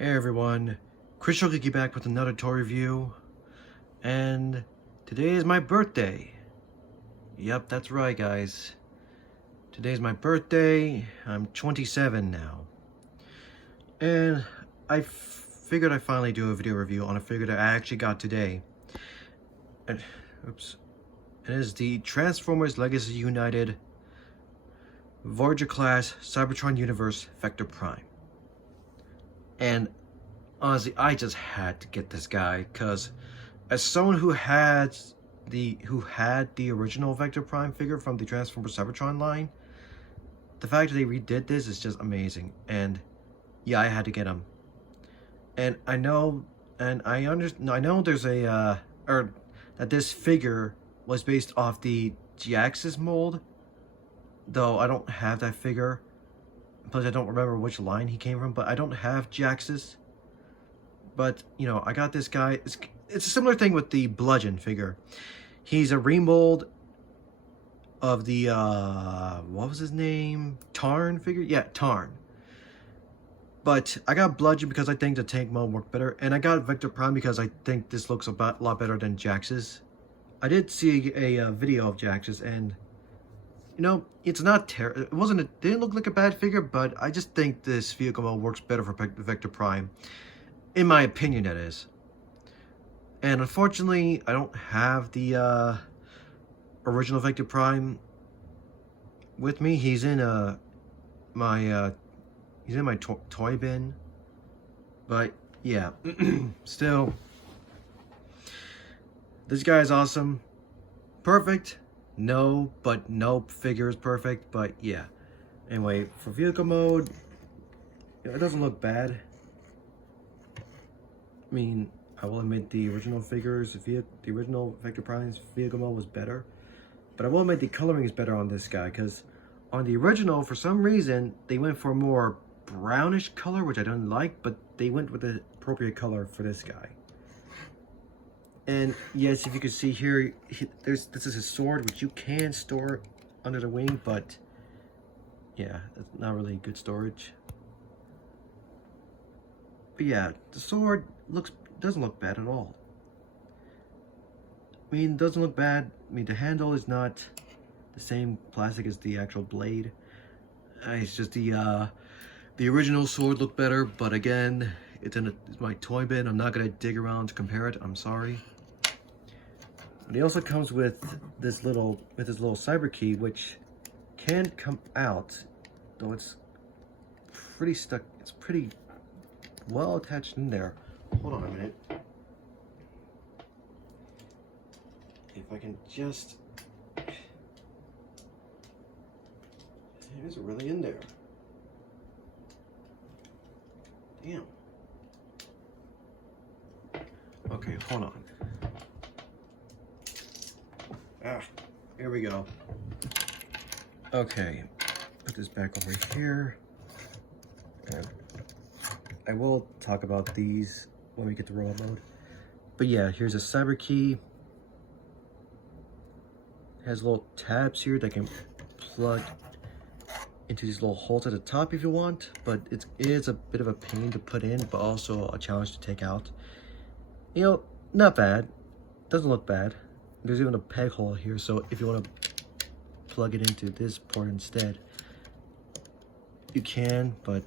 Hey everyone, Chris Geeky back with another toy review, and today is my birthday. Yep, that's right guys. Today's my birthday. I'm 27 now. And I figured I'd finally do a video review on a figure that I actually got today. And, oops. It is the Transformers Legacy United Voyager class Cybertron Universe Vector Prime. And honestly, I just had to get this guy because, as someone who had the original Vector Prime figure from the Transformers Cybertron line, the fact that they redid this is just amazing. And yeah, I had to get him. And I know there's a that this figure was based off the Jhiaxus mold, though I don't have that figure. Plus, I don't remember which line he came from, but I don't have Jhiaxus. But, you know, I got this guy. It's a similar thing with the Bludgeon figure. He's a remold of the, what was his name? Tarn figure? Yeah, Tarn. But I got Bludgeon because I think the tank mode worked better. And I got Vector Prime because I think this looks a lot better than Jhiaxus. I did see a video of Jhiaxus, and you know, it's not terrible. It didn't look like a bad figure, but I just think this vehicle mode works better for Vector Prime. In my opinion, that is. And unfortunately, I don't have the original Vector Prime with me. He's in my toy bin. But yeah, still, this guy is awesome. Perfect. No, but no figure is perfect, but yeah. Anyway, for vehicle mode, it doesn't look bad. I mean, I will admit the original figures, the original Vector Prime's vehicle mode was better. But I will admit the coloring is better on this guy, because on the original, for some reason, they went for a more brownish color, which I don't like, but they went with the appropriate color for this guy. And yes, if you can see here, this is his sword, which you can store under the wing, but yeah, that's not really good storage. But yeah, the sword doesn't look bad at all. I mean, it doesn't look bad. I mean, the handle is not the same plastic as the actual blade. It's just the original sword looked better, but again, it's my toy bin. I'm not gonna dig around to compare it. I'm sorry. But he also comes with this little cyber key, which can come out, though it's pretty stuck. It's pretty well attached in there. Hold on a minute. If I can just, is it really in there? Damn. Okay, hold on. Here we go. Okay, put this back over here. And I will talk about these when we get to robot mode. But yeah, here's a cyber key. It has little tabs here that can plug into these little holes at the top if you want, but it is a bit of a pain to put in, but also a challenge to take out. You know, not bad. Doesn't look bad. There's even a peg hole here, so if you want to plug it into this port instead, you can, but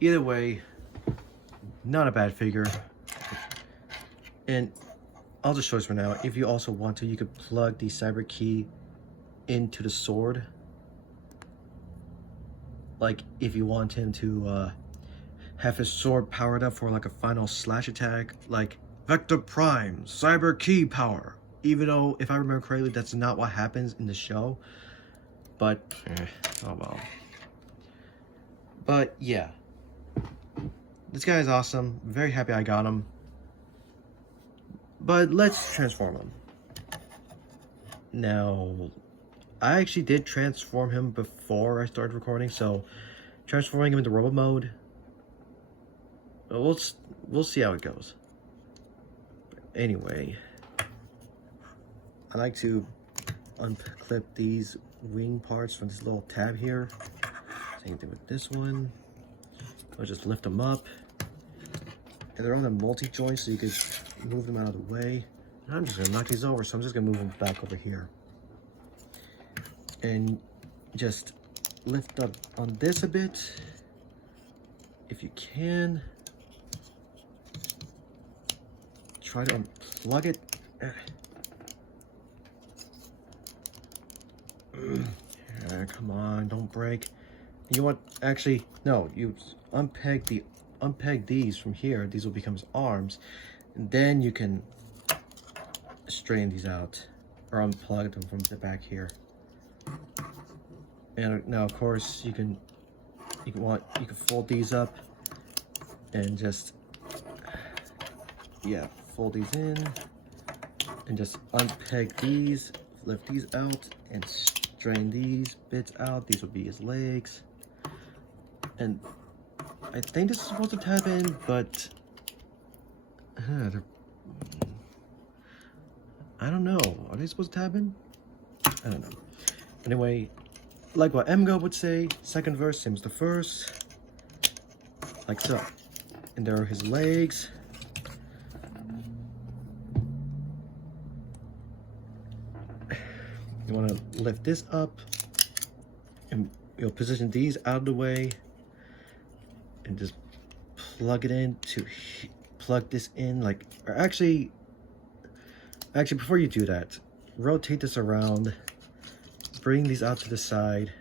either way, not a bad figure. And I'll just show this for now. If you also want to, you could plug the cyber key into the sword. Like if you want him to have his sword powered up for like a final slash attack, like Vector Prime cyber key power. Even though, if I remember correctly, that's not what happens in the show. But oh well. But yeah, this guy is awesome. I'm very happy I got him. But let's transform him. Now, I actually did transform him before I started recording, so transforming him into robot mode, we'll see how it goes. But anyway, I like to unclip these wing parts from this little tab here. Same thing with this one. I'll just lift them up. And they're on a multi-joint, so you could move them out of the way. And I'm just gonna knock these over, so I'm just gonna move them back over here. And just lift up on this a bit, if you can. Try to unplug it. Come on, don't break. You want, actually, no, you unpeg these from here. These will become arms, and then you can straighten these out or unplug them from the back here. And now, of course, you can fold these up and just, yeah, fold these in and just unpeg these, lift these out and straighten these bits out. These will be his legs. And I think this is supposed to tab in, but I don't know. Are they supposed to tab in? I don't know. Anyway, like what Emgo would say, second verse, same as the first. Like so. And there are his legs. You want to lift this up and you'll position these out of the way and just plug it in to plug this in, like, or actually before you do that, rotate this around, bring these out to the side,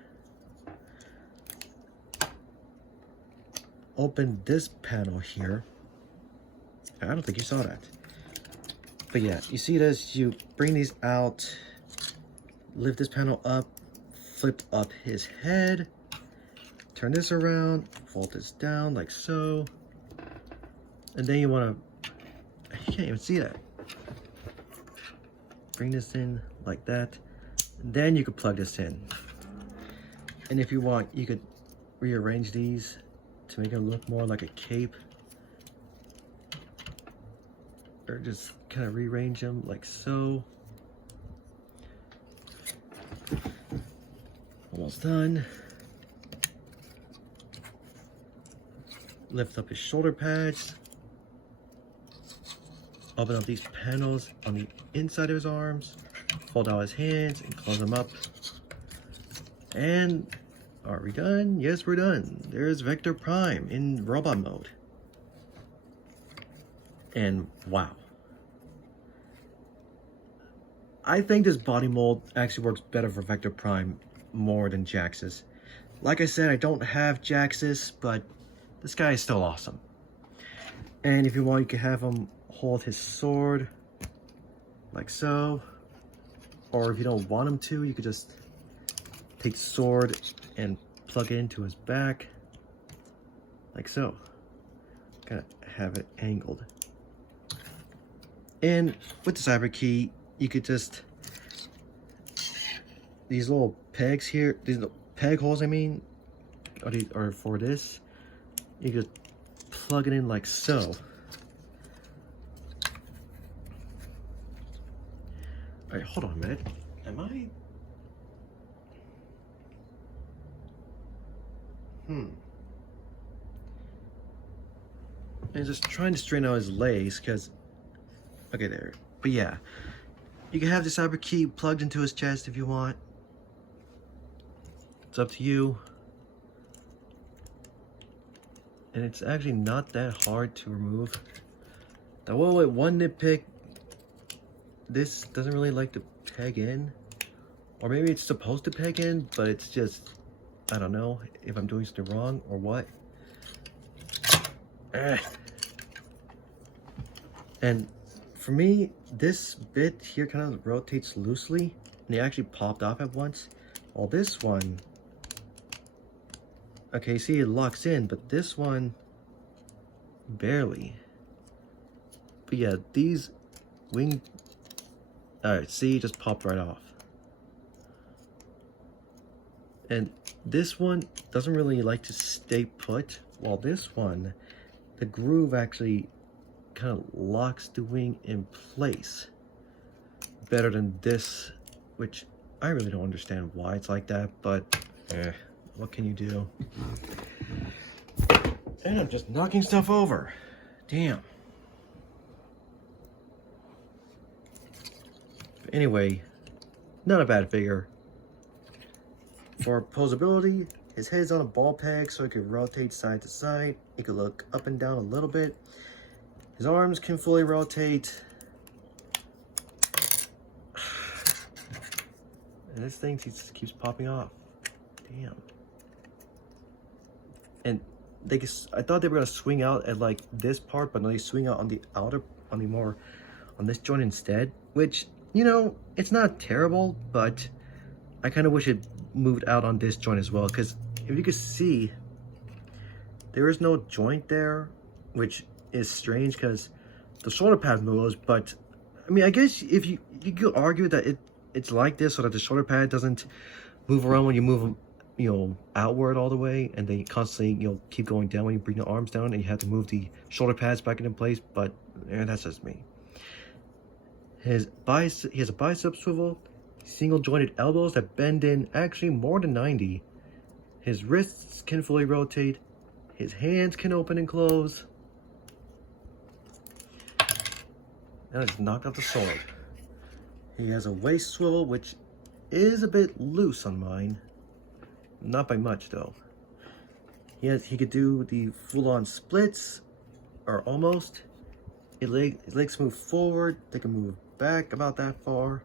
open this panel here. I don't think you saw that, but yeah, you see this, you bring these out, lift this panel up, flip up his head, turn this around, fold this down like so, and then you want to, you can't even see that, bring this in like that, and then you could plug this in. And if you want, you could rearrange these to make it look more like a cape, or just kind of rearrange them like so. Almost done. Lift up his shoulder pads. Open up these panels on the inside of his arms. Fold out his hands and close them up. And are we done? Yes, we're done. There's Vector Prime in robot mode. And wow. I think this body mold actually works better for Vector Prime more than Jhiaxus. Like I said, I don't have Jhiaxus, but this guy is still awesome. And if you want, you can have him hold his sword like so. Or if you don't want him to, you could just take the sword and plug it into his back like so. Kind of have it angled. And with the cyber key, you could just, these little pegs here, these little peg holes, I mean, are for this. You could plug it in like so. All right, hold on a minute. Am I? I'm just trying to straighten out his legs because, okay, there. But yeah, you can have the cyber key plugged into his chest if you want. It's up to you. And it's actually not that hard to remove. Now, wait, one nitpick. This doesn't really like to peg in. Or maybe it's supposed to peg in, but it's just, I don't know if I'm doing something wrong or what. And for me, this bit here kind of rotates loosely, and it actually popped off at once. While this one, okay, see, it locks in, but this one, barely. But yeah, these wing, alright, see, it just popped right off. And this one doesn't really like to stay put, while this one, the groove actually kind of locks the wing in place better than this, which I really don't understand why it's like that, but what can you do? And I'm just knocking stuff over. Damn. But anyway, not a bad figure. For posability, his head's on a ball peg so it can rotate side to side. It can look up and down a little bit. His arms can fully rotate. And this thing just keeps popping off. Damn. And I thought they were gonna swing out at like this part, but no, they swing out on the outer, on this joint instead. Which, you know, it's not terrible, but I kind of wish it moved out on this joint as well, because if you could see, there is no joint there, which is strange because the shoulder pad moves. But I mean, I guess if you could argue that it's like this so that the shoulder pad doesn't move around when you move them, you know, outward all the way, and they constantly, you know, keep going down when you bring the arms down, and you have to move the shoulder pads back into place. But that's just me. He has a bicep swivel, single jointed elbows that bend in actually more than 90. His wrists can fully rotate. His hands can open and close. And I just knocked out the sword. He has a waist swivel, which is a bit loose on mine. Not by much though. He could do the full-on splits, or almost. His legs move forward. They can move back about that far.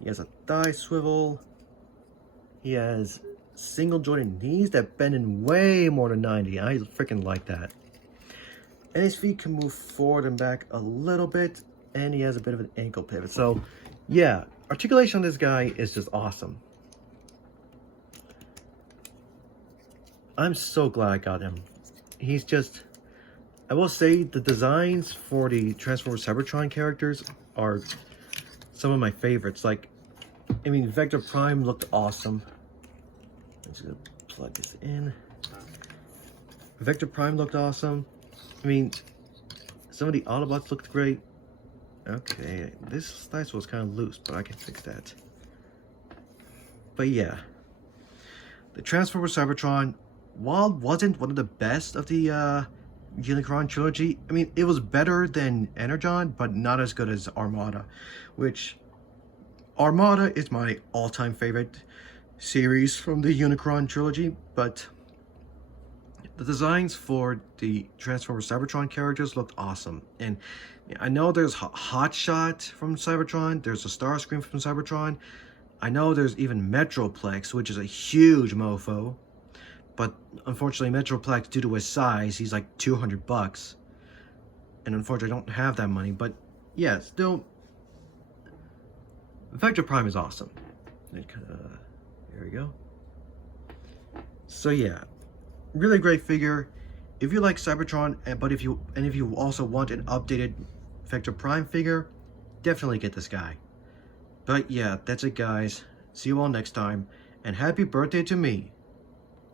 He has a thigh swivel. He has single jointed knees that bend in way more than 90. I freaking like that. And his feet can move forward and back a little bit. And he has a bit of an ankle pivot. So yeah, articulation on this guy is just awesome. I'm so glad I got him. He's just, I will say the designs for the Transformers Cybertron characters are some of my favorites. Like, I mean, Vector Prime looked awesome. I'm just gonna plug this in. Vector Prime looked awesome. I mean, some of the Autobots looked great. Okay, this slice was kind of loose, but I can fix that. But yeah, the Transformers Cybertron, while it wasn't one of the best of the Unicron trilogy, I mean, it was better than Energon, but not as good as Armada, which Armada is my all-time favorite series from the Unicron trilogy. But the designs for the Transformers Cybertron characters looked awesome. And I know there's Hotshot from Cybertron, there's a Starscream from Cybertron. I know there's even Metroplex, which is a huge mofo. But unfortunately, Metroplex, due to his size, he's like $200. And unfortunately, I don't have that money. But yeah, still, Vector Prime is awesome. There we go. So yeah, really great figure. If you like Cybertron, but if you also want an updated Vector Prime figure, definitely get this guy. But yeah, that's it guys. See you all next time, and happy birthday to me.